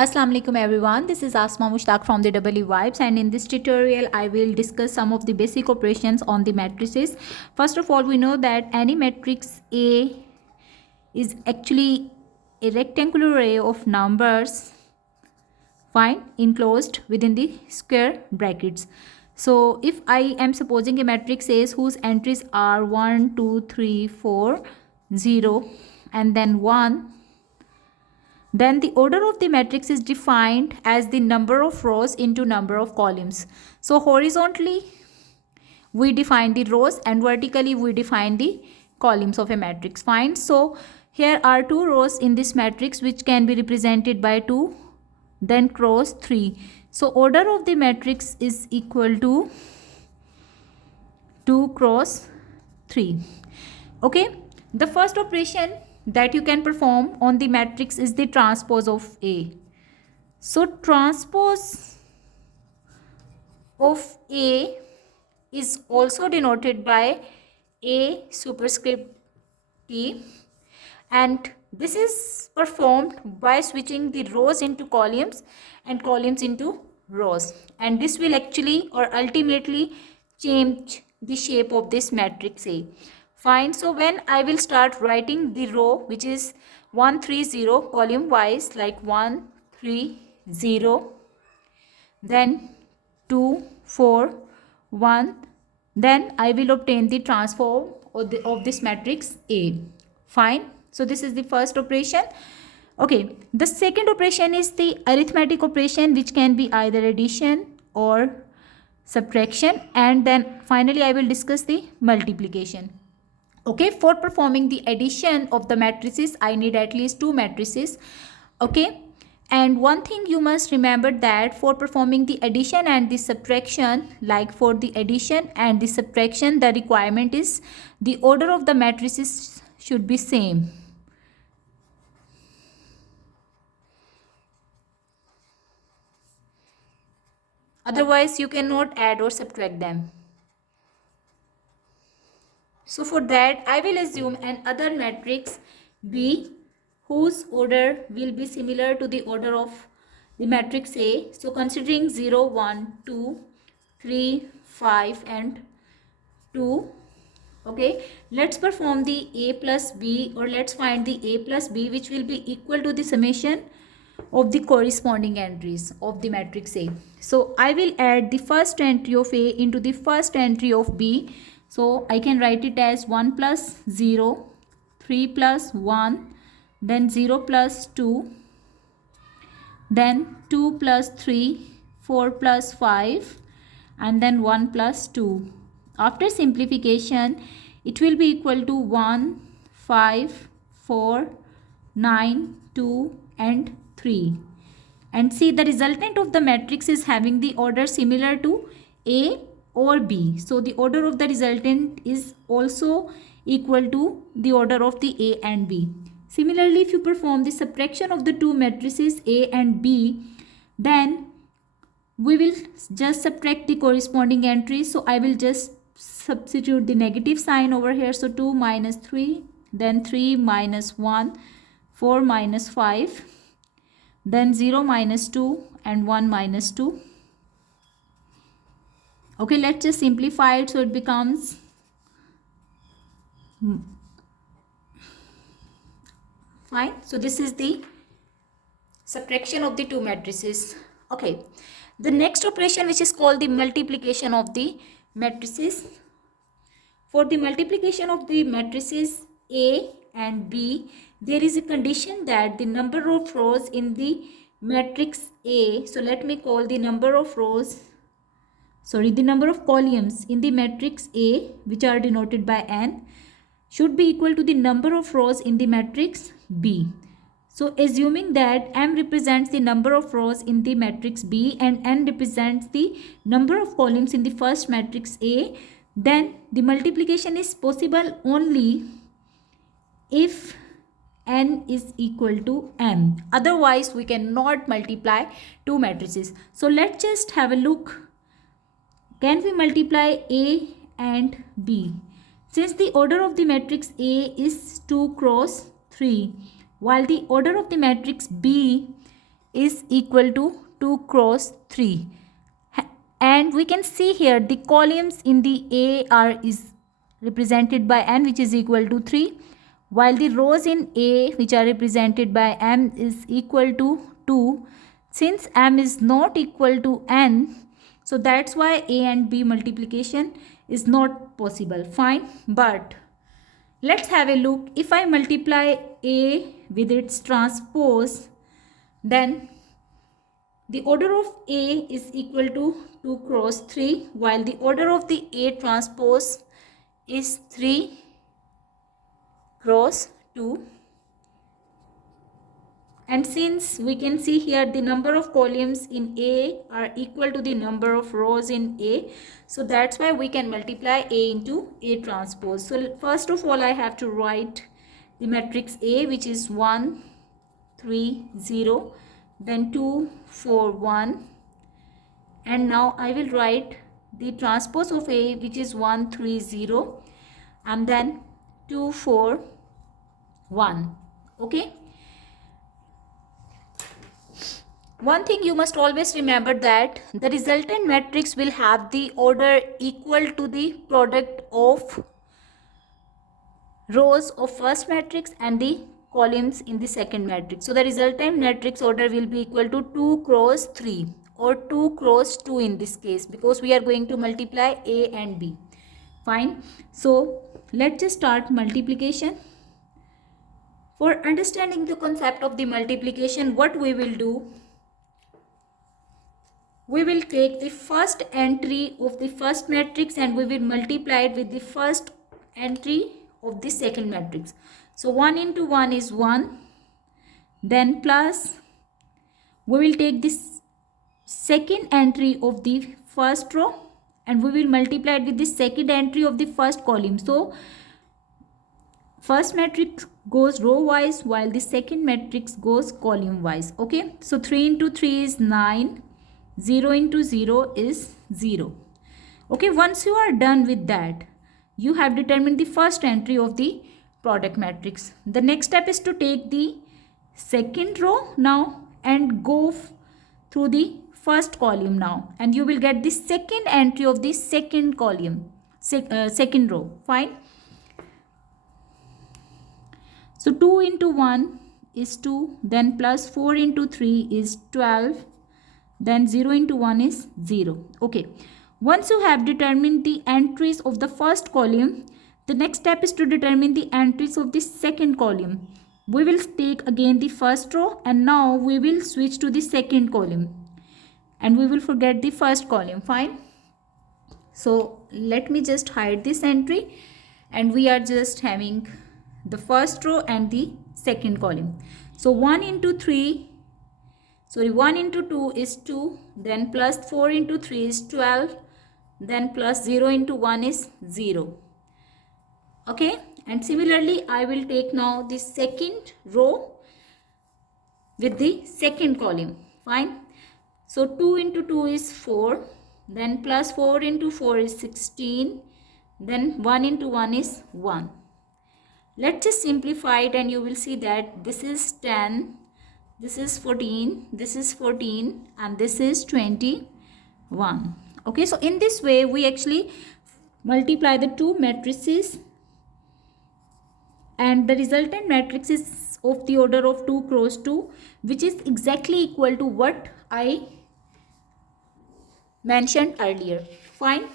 Assalamu alaikum everyone, this is Asma Mushtaq from the WE Vibes, and in this tutorial I will discuss some of the basic operations on the matrices. First of all, we know that any matrix A is actually a rectangular array of numbers, fine, enclosed within the square brackets. So if I am supposing a matrix A whose entries are 1, 2, 3, 4, 0 and then 1, then the order of the matrix is defined as the number of rows into number of columns. So horizontally we define the rows and vertically we define the columns of a matrix. Fine. So here are two rows in this matrix which can be represented by 2, then cross 3. So order of the matrix is equal to 2 cross 3. Okay. The first operation that you can perform on the matrix is the transpose of A. So transpose of A is also denoted by A superscript T, and this is performed by switching the rows into columns and columns into rows, and this will actually or ultimately change the shape of this matrix A. Fine. So when I will start writing the row which is 1 3 0 column wise, like 1 3 0, then 2 4 1, then I will obtain the transform of this matrix A. Fine. So this is the first operation. Okay, the second operation is the arithmetic operation, which can be either addition or subtraction, and then finally I will discuss the multiplication. Okay, for performing the addition of the matrices I need at least two matrices. Okay, and one thing you must remember, that for performing the addition and the subtraction, like for the addition and the subtraction, the requirement is the order of the matrices should be same. Otherwise you cannot add or subtract them. So for that I will assume another matrix B whose order will be similar to the order of the matrix A. So considering 0, 1, 2, 3, 5 and 2. Okay, let's perform the A plus B, or let's find the A plus B, which will be equal to the summation of the corresponding entries of the matrix A. So I will add the first entry of A into the first entry of B. So I can write it as 1 plus 0, 3 plus 1, then 0 plus 2, then 2 plus 3, 4 plus 5, and then 1 plus 2. After simplification, it will be equal to 1, 5, 4, 9, 2, and 3. And see, the resultant of the matrix is having the order similar to A or B. So the order of the resultant is also equal to the order of the A and B. Similarly, if you perform the subtraction of the two matrices A and B, then we will just subtract the corresponding entries. So I will just substitute the negative sign over here. So 2 minus 3, then 3 minus 1, 4 minus 5, then 0 minus 2 and 1 minus 2. Okay, let's just simplify it. So it becomes fine. So this is the subtraction of the two matrices. Okay, the next operation, which is called the multiplication of the matrices. For the multiplication of the matrices A and B, there is a condition that the number of rows in the matrix A, so let me call the number of rows, the number of columns in the matrix A, which are denoted by n, should be equal to the number of rows in the matrix B. So assuming that m represents the number of rows in the matrix B and n represents the number of columns in the first matrix A, then the multiplication is possible only if n is equal to m. Otherwise we cannot multiply two matrices. So let's just have a look. Can we multiply A and B? Since the order of the matrix A is 2 cross 3, while the order of the matrix B is equal to 2 cross 3. And we can see here the columns in the A are is represented by n, which is equal to 3, while the rows in A, which are represented by m, is equal to 2. Since m is not equal to n, so that's why A and B multiplication is not possible. Fine. But let's have a look. If I multiply A with its transpose, then the order of A is equal to 2 cross 3, while the order of the A transpose is 3 cross 2. And since we can see here the number of columns in A are equal to the number of rows in A, so that's why we can multiply A into A transpose. So first of all, I have to write the matrix A, which is 1, 3, 0, then 2, 4, 1. And now I will write the transpose of A, which is 1, 3, 0, and then 2, 4, 1. Okay. One thing you must always remember, that the resultant matrix will have the order equal to the product of rows of first matrix and the columns in the second matrix. So the resultant matrix order will be equal to 2 cross 3 or 2 cross 2 in this case, because we are going to multiply A and B. Fine. So let's just start multiplication. For understanding the concept of the multiplication, what we will do, we will take the first entry of the first matrix and we will multiply it with the first entry of the second matrix. So 1 into 1 is 1, then plus, we will take this second entry of the first row and we will multiply it with the second entry of the first column. So first matrix goes row wise while the second matrix goes column wise. Okay, so 3 into 3 is 9, 0 into 0 is 0. Okay, once you are done with that, you have determined the first entry of the product matrix. The next step is to take the second row now and go through the first column now, and you will get the second entry of the second column, second row. Fine. So 2 into 1 is 2, then plus 4 into 3 is 12, then 0 into 1 is 0. Okay. Once you have determined the entries of the first column, the next step is to determine the entries of the second column. We will take again the first row and now we will switch to the second column and we will forget the first column. Fine. So let me just hide this entry and we are just having the first row and the second column. So 1 into 2 is 2, then plus 4 into 3 is 12, then plus 0 into 1 is 0. Okay, and similarly I will take now the second row with the second column. Fine. So 2 into 2 is 4, then plus 4 into 4 is 16, then 1 into 1 is 1. Let's just simplify it and you will see that this is 10, this is 14, this is 14 and this is 21. Okay, so in this way we actually multiply the two matrices and the resultant matrix is of the order of 2 cross 2, which is exactly equal to what I mentioned earlier. Fine.